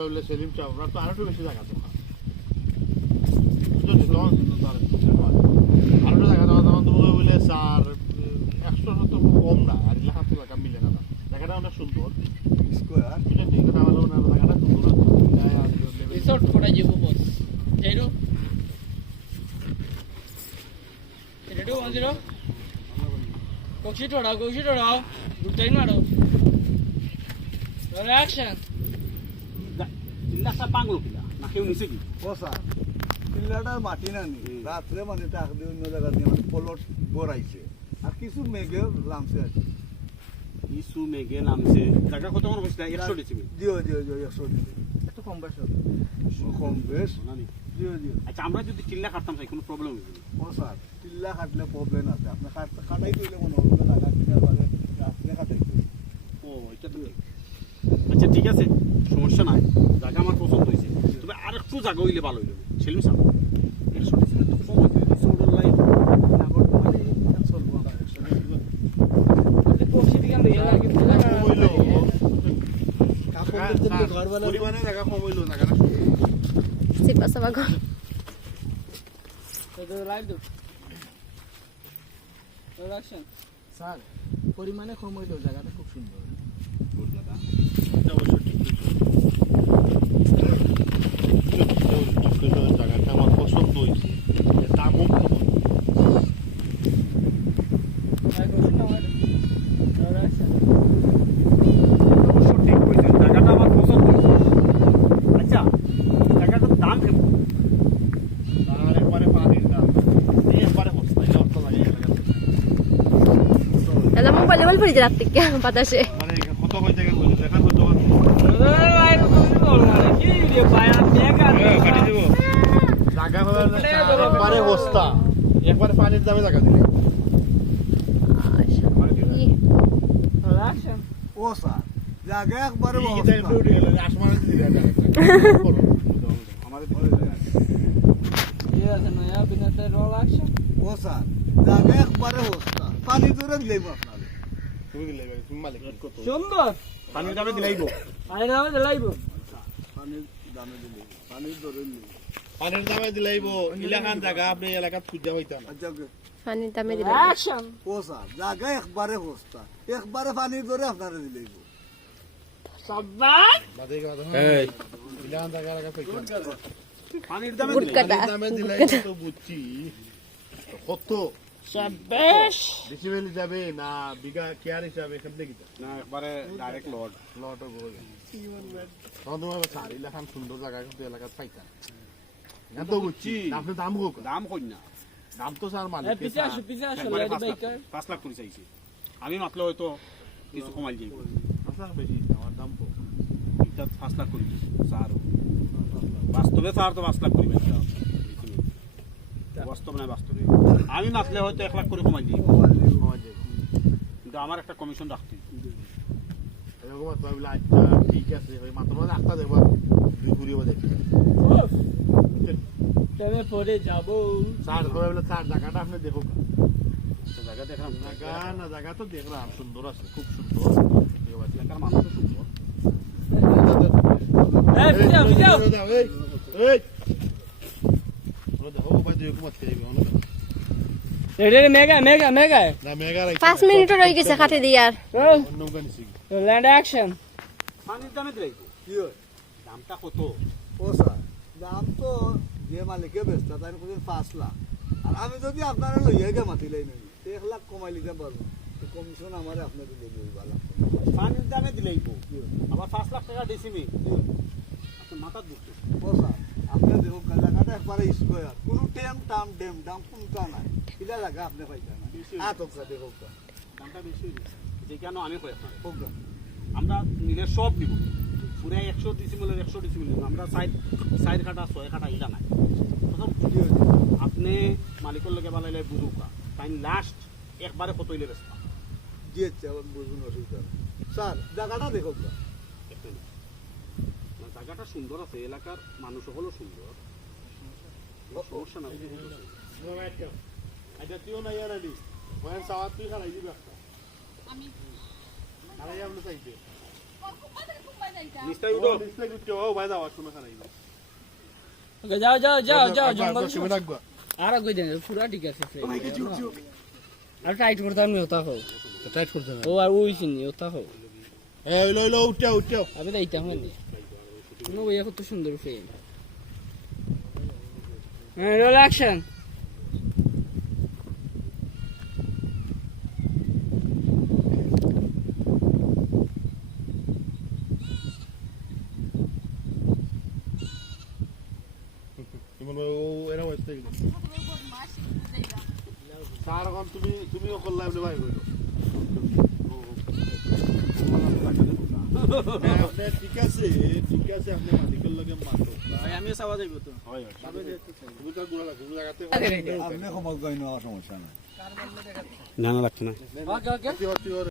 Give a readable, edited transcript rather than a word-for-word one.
সেলিম চাও তো আরো একটু বেশি জায়গা তো আরো জায়গা তখন তোমাকে বলে স্যার 100 কম না আর লেখা তো টাকা মিলে না জায়গাটা অনেক সুন্দর স্কোয়ার বুঝলেন এটা ভালো না জায়গাটা সুন্দর রিসর্ট করা যাবো বস যাইরো এটা 10 কোকশি টোড়াও দুটাই মারো অ্যাকশন ইল্লা সা পাগল কিলা না কেউ নিছে কি বসা পিল্লাটার মাটি না নি রাত্রে মানে টাক দিয়ে অন্য জায়গা দিয়ে মানে পলট বড়াইছে আর কিছু মেঘে লামছে আছে ইসু মেঘে নামছে জায়গা কত বড় হইছে 100 ডেসিবেল দিও 100 দিও একটু কম বেশ কম বেশ নানি দিও আচ্ছা আমরা যদি চিল্লা কাটতাম তাই কোনো প্রবলেম হইবে না বসা পিল্লা কাটলে প্রবলেম আছে আপনি কাটাই দিলে মনে হবে লাগা দিলে মানে রাত্রে কাটাই ও এটা তো ঠিক আচ্ছা ঠিক আছে সমস্যা নাই জায়গা আমার পছন্দ হয়েছে তবে আর একটু জায়গা হইলে ভালো হইলো সেলিম সাহেব 100 ডেসিবেল তো কম হইবে রিসোর্টের লাইন না বর্তমানে চলবো আমরা 100 দিবেন কোকশি দিকে লইয়া লাগে কমইলো কাপড়ের জন্য ঘর বানাবো পরিমাণে জায়গা কমইলো জায়গাটা সিপা সাবা গো তো লাইভ দাও অ্যাকশন স্যার পরিমাণে কম হইলেও জায়গাটা খুব সুন্দর এটা অবশ্য ঠিক জায়গাটা আমার পছন্দ হয়েছে দামও কম অবশ্য ঠিক কইছেন জায়গাটা আমার পছন্দ হয়েছে আচ্ছা জায়গাটার দাম কেমন আর একবারে পানির দাম একবারে বস্তা এটা অর্থ লাগে এলা মোবাইলে বল পড়ি রাত থেকে বাতাসে মানে কত কই থেকে বলি দেখার কত জায়গা হলো একবারে বস্তা একবারে পানির দামে জায়গা দিলে অ্যাকশন বসা জায়গা একবারে এটা একটু উঠে গেল আসমানে দিলে আমাদের ঘরে ये আছে নয়া বিনাতে রোল অ্যাকশন বসা জায়গা একবারে বস্তা পানি ধরে দিলেই আপনার তুমি দিলে তুমি মালিক কত সুন্দর পানির দামে দিলাইবো আরে নামে দিলাইবো পানির দামে দিলে পানির ধরে নিলে পানির দামে দিলাইব ইলাকান জায়গা আপনি এলাকাত খুঁজা হইতা না আচ্ছা পানির দামে দিলে অ্যাকশন বসা জায়গা একবারে বস্তা একবারে পানির ধরে আপনারা দিলেই সাবাস বাদে কথা এই ইলাকান জায়গা লাগা কইতা পানির দামে গুটকাটা পানির দামে দিলাই তো বুঝছি কত সাবাস ডেসিবেল হিসাবে না বিঘা কেয়ার হিসাবে কেমনে কিতা না একবারে ডাইরেক্ট লর্ড লটও বলে তখন তোমার চার ইলাকান সুন্দর জায়গা কিন্তু এলাকাত পাইতা এত বুঝছি আপনি দাম হোক দাম কই না দাম তো স্যার মালিক পিছে আসো একবারে লেডি বাইকার 5 লাখ করে চাইছি আমি মাপলে হয়তো কিছু কমাই যাইব আচ্ছা বেশি আমার দাম কম এটা 5 লাখ করি স্যার বাস্তবে স্যার তো 5 লাখ করি ভাই বাস্তব না বাস্তবে আমি মাপলে হয়তো 1 লাখ করে কমাই যাইব কিন্তু আমার একটা কমিশন রাখতে এরকম ভাবলে আচ্ছা ঠিক আছে ওই মাত্র মানে আটটা দেখবা দুই ঘুরিয়ে দেখি তবে পরে যাব স্যার বলে স্যার জায়গাটা আপনি দেখো জায়গা দেখলাম জায়গা না জায়গা তো দেখলাম সুন্দর আছে খুব সুন্দর এলাকার মানুষ সুন্দর এই পিছে এই দেখো ভাই দুই কুমার খেয়ে যাবে রেডি মেগা না মেগা 5 মিনিট রয়ে গেছে খাতে দিয়ার অন্য গানিছি ল্যান্ড অ্যাকশন পানির দামে দিলাই কি হয় দামটা কত বসা দাম তো যে মালিকে ব্যস্ত তাই কোথায় 5 লাখ আর আমি যদি আপনারা লইয়া গে মাতিলাই নাই 1 লাখ কমাই লিতে পারবো কমিশন আমারে আপনাদের দিয়ে দিই ভালো পানির দামে দিলাইব আবার 5 লাখ টাকা ডিসিমি আপনি মাথা দুটো বসা আপনি দেখো জায়গাটা একবারে স্কোয়ার কোনো ডেম দাম কোনটা নাই এটা জায়গা আপনি পাইতা না আতকা দেখো দামটা বেশি হয়ে গেছে যে কেন আমি কই আপনার প্রোগ্রাম আমরা নিলে সব নিব পুরো 100 ডিসিমিলের 100 ডিসিমিল আমরা সাইড কাটা 6 কাটা ইলা নাই আপনি মালিকের লগে বানাইলে বুঝুকা তাই লাস্ট একবারে কত হইলে বেচবা জি আচ্ছা বুঝুন অসুবিধা স্যার জায়গাটা দেখো জায়গাটা সুন্দর আছে এলাকার মানুষ হলো সুন্দর সমস্যা না আচ্ছা তুইও না ইয়ার রেডি ওখানে সাওয়াত তুই খালাই দিবি একটা আমি খালাই আমরা চাইতে নিস্তাই উঠো নিশ্চয় কিছু ও ভাই যাওয়ার সময় খারাই ওকে যাও যাও যাও যাও জঙ্গল সময় রাখবা আর কই দেন পুরা ঠিক আছে আর টাইট করতাম নি ওটা হো টাইট করতে না ও আর ওই চিনি ওটা হো এই লইলো উঠো উঠো আমি দাইতাম হইনি কোনো ভাইয়া কত সুন্দর ফ্রেম হ্যাঁ রোল অ্যাকশন তুমি এরা হইছে কি স্যার এখন তুমিও করলা আপনি ভাই কইলো ঠিক আছে আপনি মালিকের লগে মাতো ভাই আমিও চাওয়া যাইব তো হয় তুমি তো গুড়া লাগবে জায়গাতে আপনি ক্ষমা করে নেওয়ার সমস্যা নাই না না লাগছে না ওকে ওকে তুই